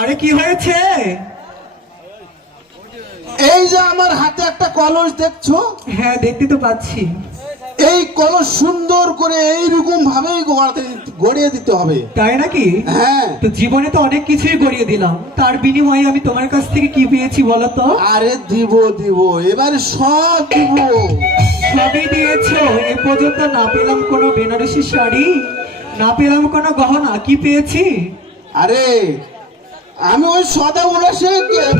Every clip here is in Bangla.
আরে কি হয়েছে? এই যে আমার হাতে একটা কলস দেখছো? হ্যাঁ দেখতে তো পাচ্ছি। এই কলস সুন্দর করে এইরকম ভাবেই গড়িয়ে দিতে হবে। তাই নাকি? হ্যাঁ। তো জীবনে তো অনেক কিছুই গড়িয়ে দিলাম, তার বিনিময়ে আমি তোমার কাছ থেকে কি পেয়েছি বলো তো? আরে দিব দিব, এবারে সব দিব। সবই দিয়েছো, এ পর্যন্ত না পেলাম কোনো বেনারসি শাড়ি, না পেলাম কোনো গহনা, কি পেয়েছি? আরে আমি ওই সদা উনাসে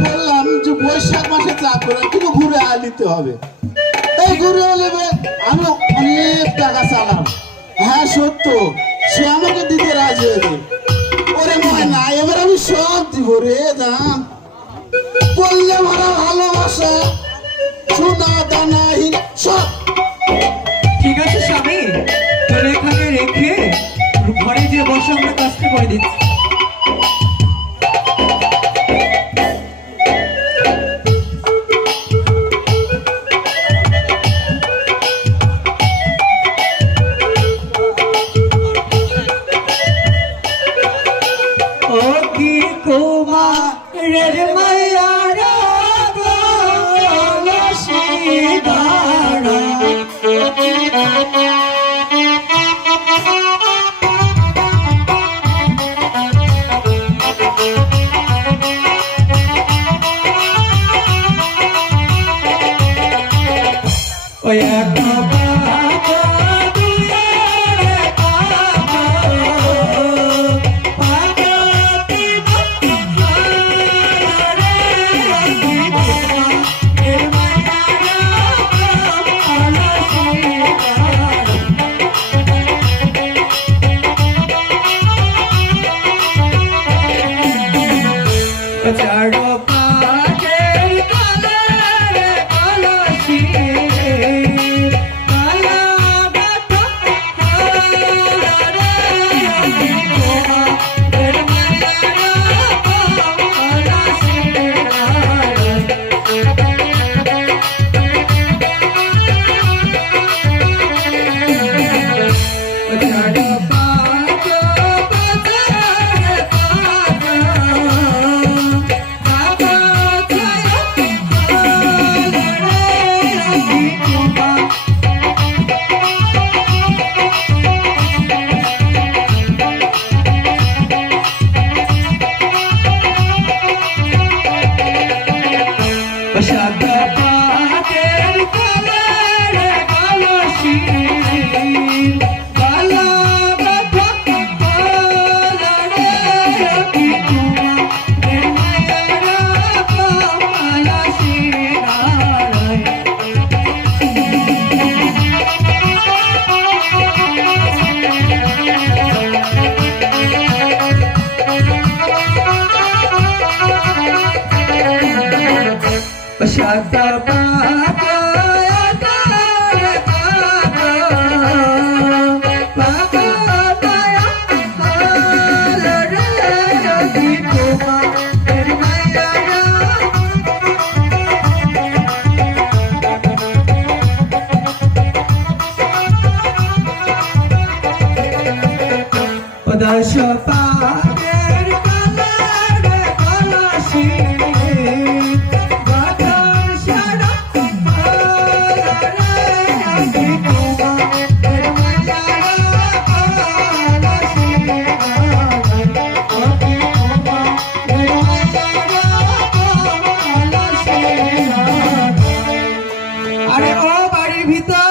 বললাম যে বৈশাখ মাসে চাপ করে কিন্তু ঘুরে দিতে হবে। এই ঘুরে নেবে, আমি অনেক টাকা চালাম। হ্যাঁ সত্য, সে আমাকে দিতে রাজি হয়েছে। ওরে মনে না, এবার আমি সব দিব রে। দাম বললে মারা ভালোবাসা সোনা দানা হীরা সব। ঠিক আছে স্বামী, তোর এখানে রেখে ঘরে যে বসে আমরা কাজটা করে দিচ্ছি। কুমারের মায়ারা ওই আরে ও বাড়ির ভিতর